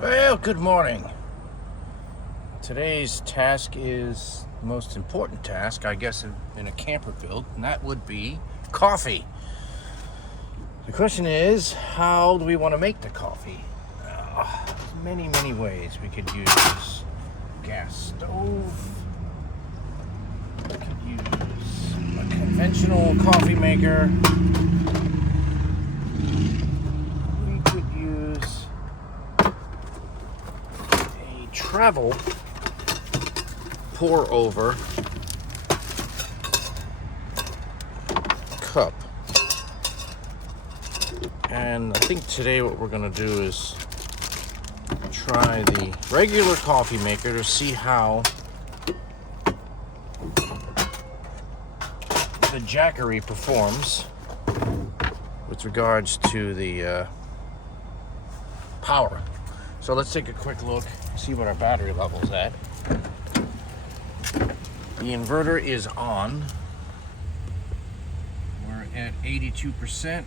Well, good morning. Today's task is the most important task, I guess, in a camper build, and that would be coffee. The question is, how do we want to make the coffee? There's many ways. We could use gas stove. We could use a conventional coffee maker. We could use a travel pour over cup. And I think today what we're going to do is try the regular coffee maker to see how the Jackery performs with regards to the power. So let's take a quick look, see what our battery level's at. The inverter is on. We're at 82%.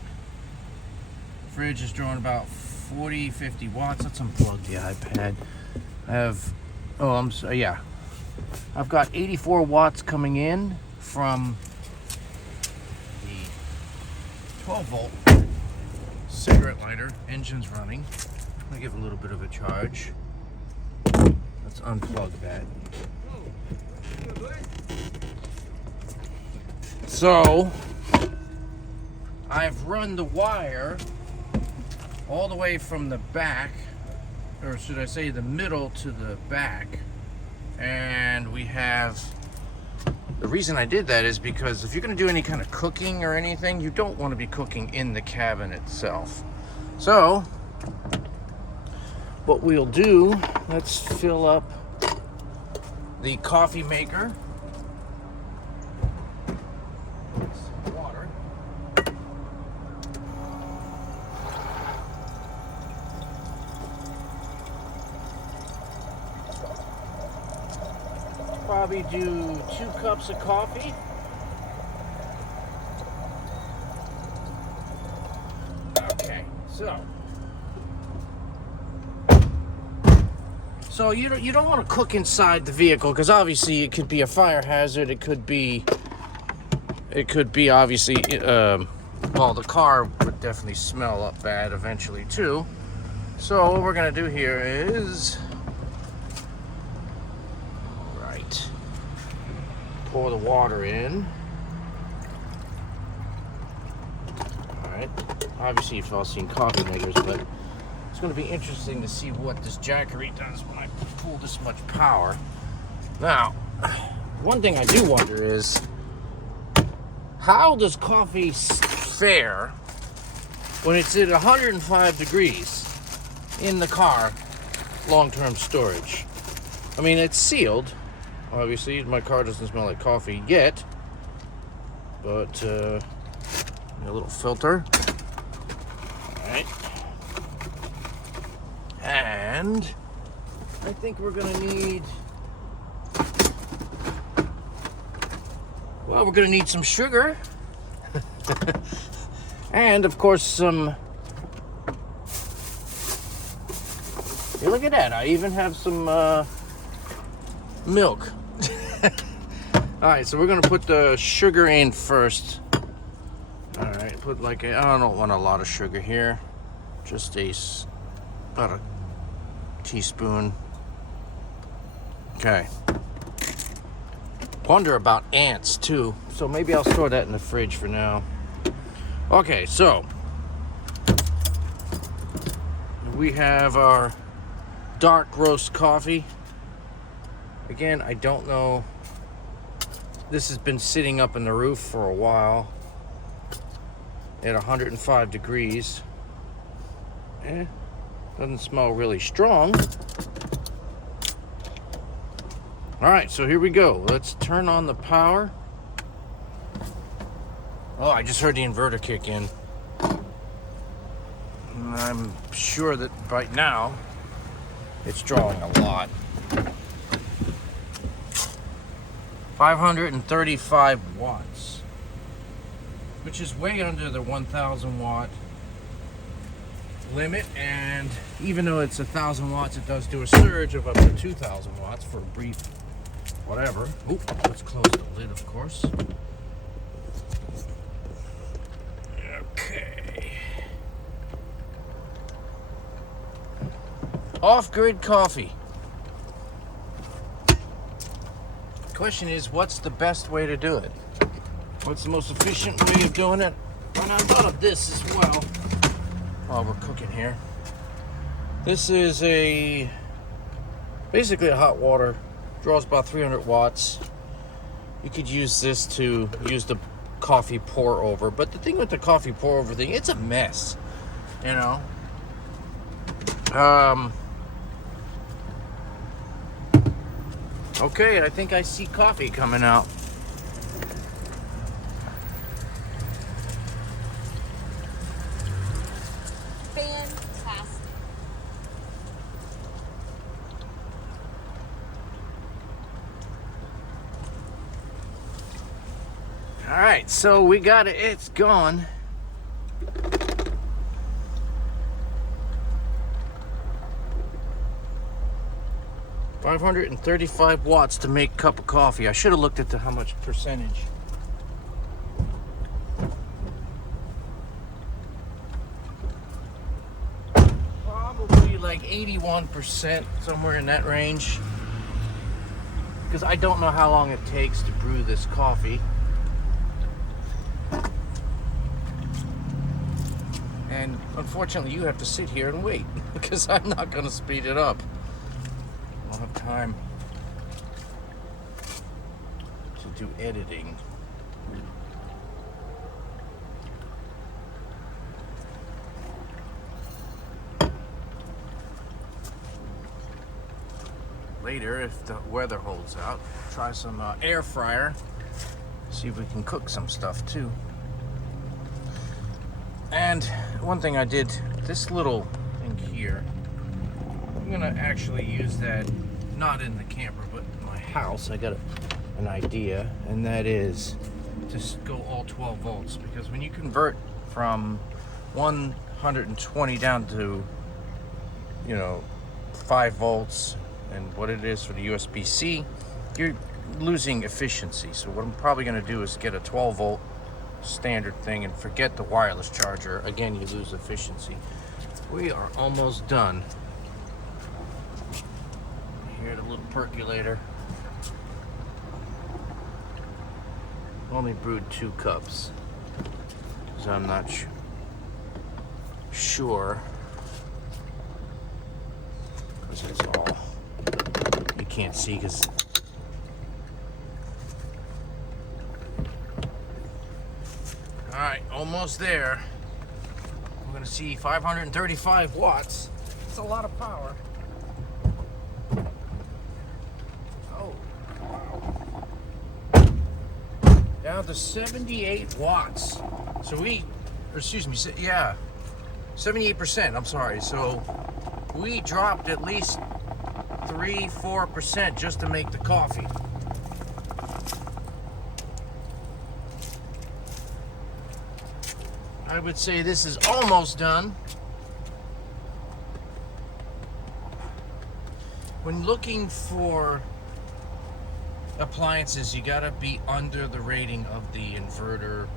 Fridge is drawing about 40-50 watts. Let's unplug the iPad. I've got 84 watts coming in from the 12 volt cigarette lighter. Engine's running. I'm gonna give it a little bit of a charge. Let's unplug that. So I've run the wire all the way from the back, or should I say the middle to the back, and we have, the reason I did that is because if you're going to do any kind of cooking or anything, you don't want to be cooking in the cabin itself. So what we'll do, let's fill up the coffee maker. Some water. Probably do 2 cups of coffee. Okay, so you don't want to cook inside the vehicle, because obviously it could be a fire hazard. It could be obviously the car would definitely smell up bad eventually too. So what we're gonna do here is pour the water in. Alright. Obviously you've all seen coffee makers, but it's going to be interesting to see what this Jackery does when I pull this much power. Now, one thing I do wonder is, how does coffee fare when it's at 105 degrees in the car, long-term storage? I mean, it's sealed. Obviously, my car doesn't smell like coffee yet, but a little filter. All right. And I think we're gonna need, we're gonna need some sugar. And of course some, hey, look at that, I even have some milk. Alright, so we're gonna put the sugar in first. Alright, put like I don't want a lot of sugar here. Just about a teaspoon. Okay. Wonder about ants too, so maybe I'll store that in the fridge for now. Okay, so we have our dark roast coffee. Again, I don't know. This has been sitting up in the roof for a while at 105 degrees. Doesn't smell really strong. All right, so here we go. Let's turn on the power. Oh, I just heard the inverter kick in. And I'm sure that right now it's drawing a lot. 535 watts, which is way under the 1,000 watt limit, and even though it's 1,000 watts, it does do a surge of up to 2,000 watts for a brief whatever. Oop, let's close the lid, of course. Okay. Off-grid coffee. Question is, what's the best way to do it? What's the most efficient way of doing it? And I thought of this as well while we're cooking here. This is basically a hot water, draws about 300 watts. You could use this to use the coffee pour over, but the thing with the coffee pour over thing, it's a mess, you know. Okay, I think I see coffee coming out. Fantastic. All right, so we got it. It's gone. $535 watts to make a cup of coffee. I should have looked at how much percentage. Probably like 81%, somewhere in that range. Because I don't know how long it takes to brew this coffee. And unfortunately, you have to sit here and wait because I'm not going to speed it up. I don't have time to do editing. Later, if the weather holds out, try some air fryer. See if we can cook some stuff too. And one thing I did, this little thing here, I'm gonna actually use that, not in the camper, but in my house. I got an idea, and that is just go all 12 volts, because when you convert from 120 down to, 5 volts and what it is for the USB-C, you're losing efficiency. So what I'm probably gonna do is get a 12 volt standard thing and forget the wireless charger. Again, you lose efficiency. We are almost done. Here's a little percolator. Only brewed 2 cups, because I'm not sure, because it's all, you can't see because all right, almost there. We're gonna see 535 watts. It's a lot of power. Oh, wow. Down to 78 watts. So 78%, I'm sorry. So we dropped at least 3-4% just to make the coffee. I would say this is almost done. When looking for appliances, you gotta be under the rating of the inverter,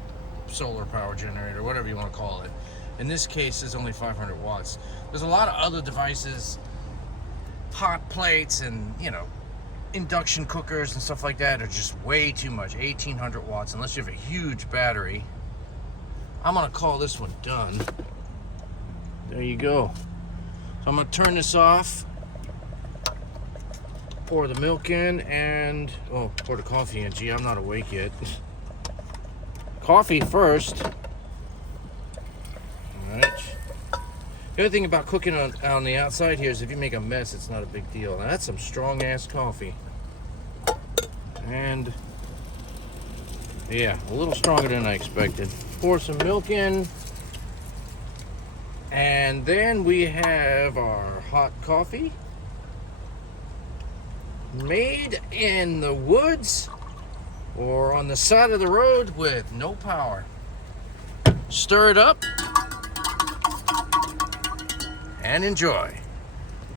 solar power generator, whatever you want to call it. In this case, it's only 500 watts. There's a lot of other devices, hot plates and, induction cookers and stuff like that are just way too much, 1800 watts, unless you have a huge battery. I'm gonna call this one done. There you go. So I'm gonna turn this off, pour the milk in, and pour the coffee in. Gee, I'm not awake yet. Coffee first. All right. The other thing about cooking on the outside here is if you make a mess, it's not a big deal. Now that's some strong ass coffee. And yeah, a little stronger than I expected. Pour some milk in, and then we have our hot coffee made in the woods or on the side of the road with no power. Stir it up. and enjoy.